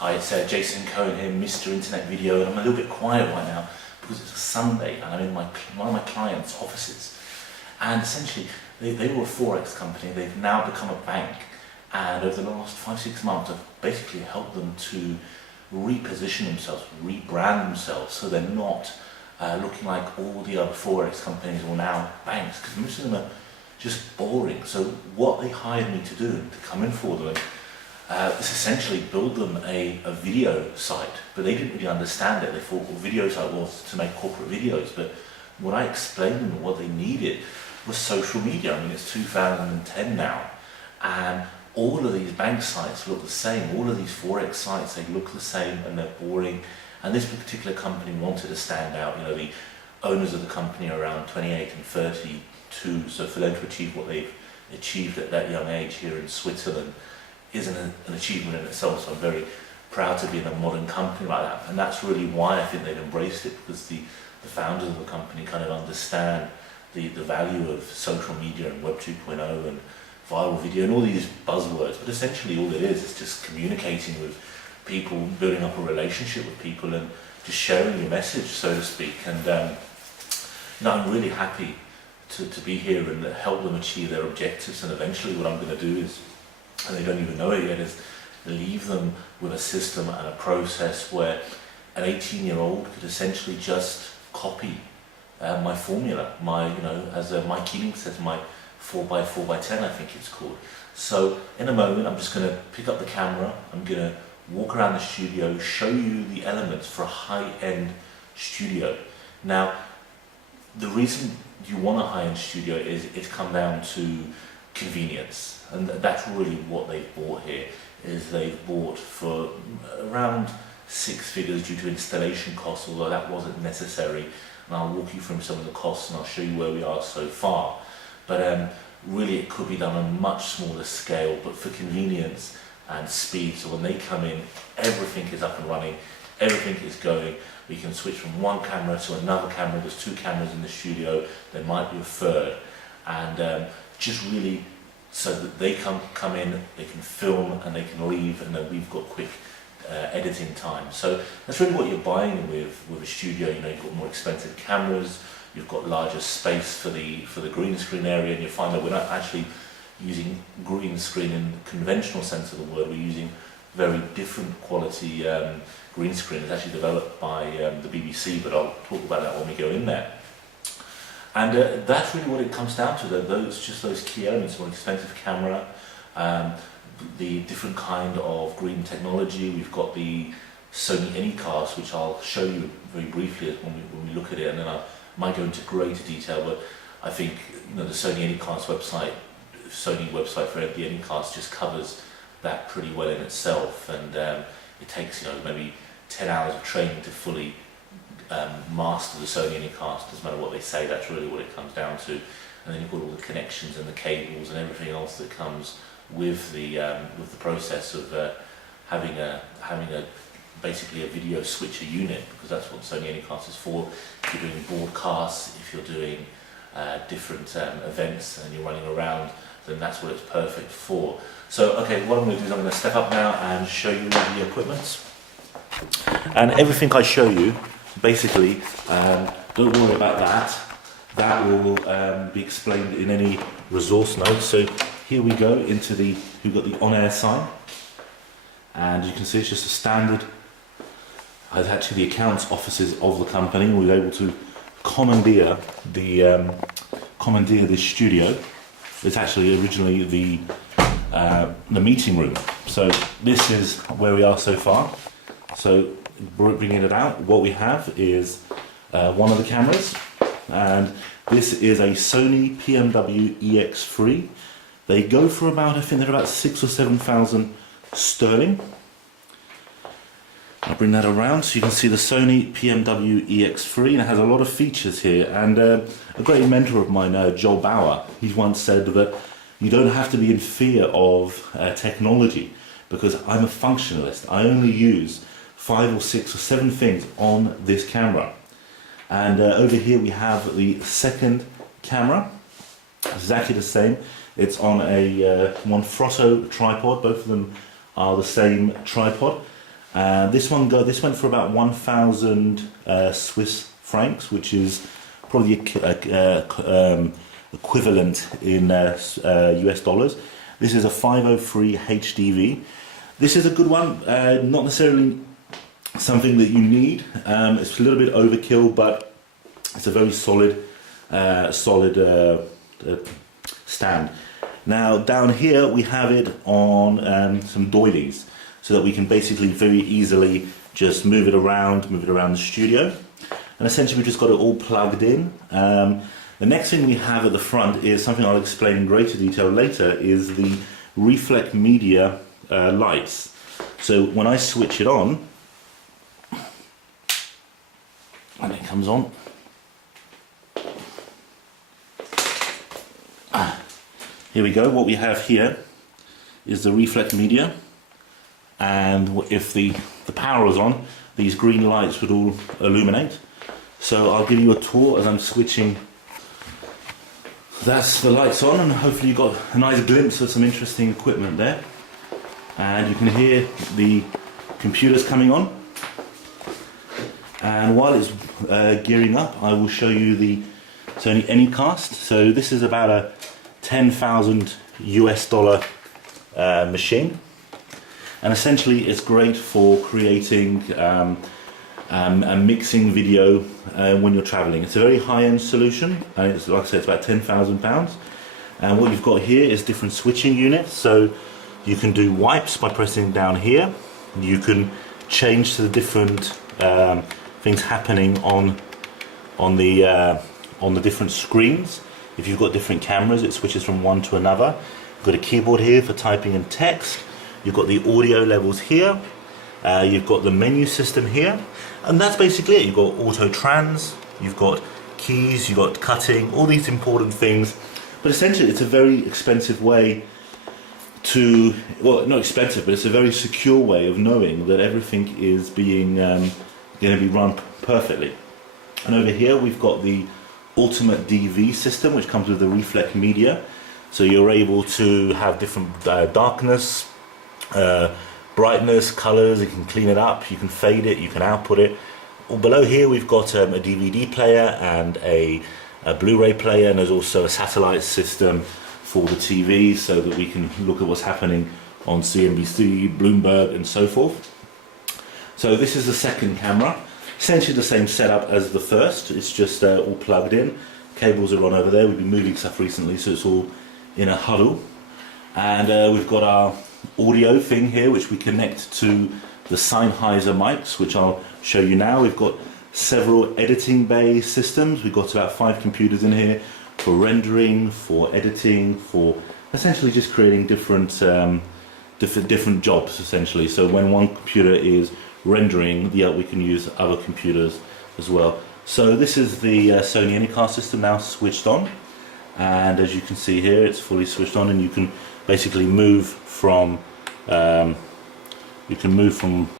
Hi, it's Jason Cohen here, Mr. Internet Video, and I'm a little bit quiet right now because it's a Sunday and I'm in one of my clients' offices. And essentially, they were a Forex company, they've now become a bank, and over the last 5-6 months I've basically helped them to reposition themselves, rebrand themselves, so they're not looking like all the other Forex companies or now banks, because most of them are just boring. So what they hired me to do, to come in for them, is essentially build them a video site, but they didn't really understand it. They thought what video site was to make corporate videos, but what I explained to them what they needed was social media. I mean, it's 2010 now, and all of these bank sites look the same. All of these Forex sites, they look the same and they're boring. And this particular company wanted to stand out. You know, the owners of the company are around 28 and 32, so for them to achieve what they've achieved at that young age here in Switzerland isn't an achievement in itself. So I'm very proud to be in a modern company like that, and that's really why I think they've embraced it, because the founders of the company kind of understand the value of social media and Web 2.0 and viral video and all these buzzwords. But essentially all it is just communicating with people, building up a relationship with people and just sharing your message, so to speak. And you know, I'm really happy to be here and help them achieve their objectives. And eventually what I'm going to do is, and they don't even know it yet, is leave them with a system and a process where an 18-year-old could essentially just copy my formula, as Mike Keeling says, my 4x4x10, I think it's called. So in a moment, I'm just going to pick up the camera, I'm going to walk around the studio, show you the elements for a high-end studio. Now, the reason you want a high-end studio is it's come down to convenience. And that's really what they've bought here, is they've bought for around 6 figures due to installation costs, although that wasn't necessary. And I'll walk you through some of the costs and I'll show you where we are so far. But really it could be done on a much smaller scale, but for convenience and speed. So when they come in, everything is up and running, everything is going. We can switch from one camera to another camera. There's 2 cameras in the studio, there might be a third. And just really so that they come in, they can film and they can leave, and then we've got quick editing time. So that's really what you're buying with a studio. You know, you've got more expensive cameras, you've got larger space for the green screen area, and you find that we're not actually using green screen in the conventional sense of the word. We're using very different quality green screen. It's actually developed by the BBC, but I'll talk about that when we go in there. And that's really what it comes down to, those key elements: more expensive camera, the different kind of green technology. We've got the Sony Anycast, which I'll show you very briefly when we look at it, and then I might go into greater detail. But I think the Sony Anycast website, Sony website for the Anycast, just covers that pretty well in itself. And it takes maybe 10 hours of training to fully master the Sony Anycast. Doesn't matter what they say, that's really what it comes down to. And then you've got all the connections and the cables and everything else that comes with the process of having a basically a video switcher unit, because that's what Sony Anycast is for. If you're doing broadcasts, if you're doing different events and you're running around, then that's what it's perfect for. So okay, what I'm going to do is I'm going to step up now and show you the equipment. And everything I show you, basically, don't worry about that. That will be explained in any resource notes. So here we go into we've got the on-air sign, and you can see it's just a standard. It's actually the accounts offices of the company. We were able to commandeer this studio. It's actually originally the meeting room. So this is where we are so far. So bringing it out, what we have is one of the cameras, and this is a Sony PMW EX3. They go for about, I think they're about 6,000 or 7,000 sterling. I'll bring that around so you can see the Sony PMW EX3, and it has a lot of features here. And a great mentor of mine, Joel Bauer, he's once said that you don't have to be in fear of technology, because I'm a functionalist. I only use 5 or 6 or 7 things on this camera. And over here we have the second camera, exactly the same. It's on a Manfrotto tripod. Both of them are the same tripod. This went for about 1,000 Swiss francs, which is probably equivalent in US dollars. This is a 503 HDV. This is a good one, not necessarily something that you need. It's a little bit overkill, but it's a very solid stand. Now down here we have it on some doilies, so that we can basically very easily just move it around the studio. And essentially we've just got it all plugged in. The next thing we have at the front is something I'll explain in greater detail later, is the Reflect Media lights. So when I switch it on, and it comes on, here we go. What we have here is the Reflect Media, and if the power is on, these green lights would all illuminate. So I'll give you a tour as I'm switching. That's the lights on, and hopefully you got a nice glimpse of some interesting equipment there. And you can hear the computers coming on. And while it's gearing up, I will show you the Sony Anycast. So this is about a 10,000 US dollar machine, and essentially it's great for creating and mixing video when you're traveling. It's a very high-end solution, and it's, like I said, it's about £10,000. And what you've got here is different switching units. So you can do wipes by pressing down here. You can change to the different things happening on the different screens. If you've got different cameras, it switches from one to another. You've got a keyboard here for typing and text. You've got the audio levels here. You've got the menu system here. And that's basically it. You've got auto trans, you've got keys, you've got cutting, all these important things. But essentially it's a very expensive way to, well, not expensive, but it's a very secure way of knowing that everything is being going to be run perfectly. And over here we've got the Ultimate DV system, which comes with the Reflect Media. So you're able to have different darkness, brightness, colors. You can clean it up, you can fade it, you can output it. Below here we've got a DVD player and a Blu-ray player, and there's also a satellite system for the TV, so that we can look at what's happening on CNBC, Bloomberg, and so forth. So this is the second camera. Essentially the same setup as the first. It's just all plugged in. Cables are on over there. We've been moving stuff recently, so it's all in a huddle. And we've got our audio thing here, which we connect to the Sennheiser mics, which I'll show you now. We've got several editing bay systems. We've got about 5 computers in here for rendering, for editing, for essentially just creating different jobs essentially. So when one computer is rendering, we can use other computers as well. So this is the Sony Anycast system now switched on, and as you can see here, it's fully switched on, and you can basically move from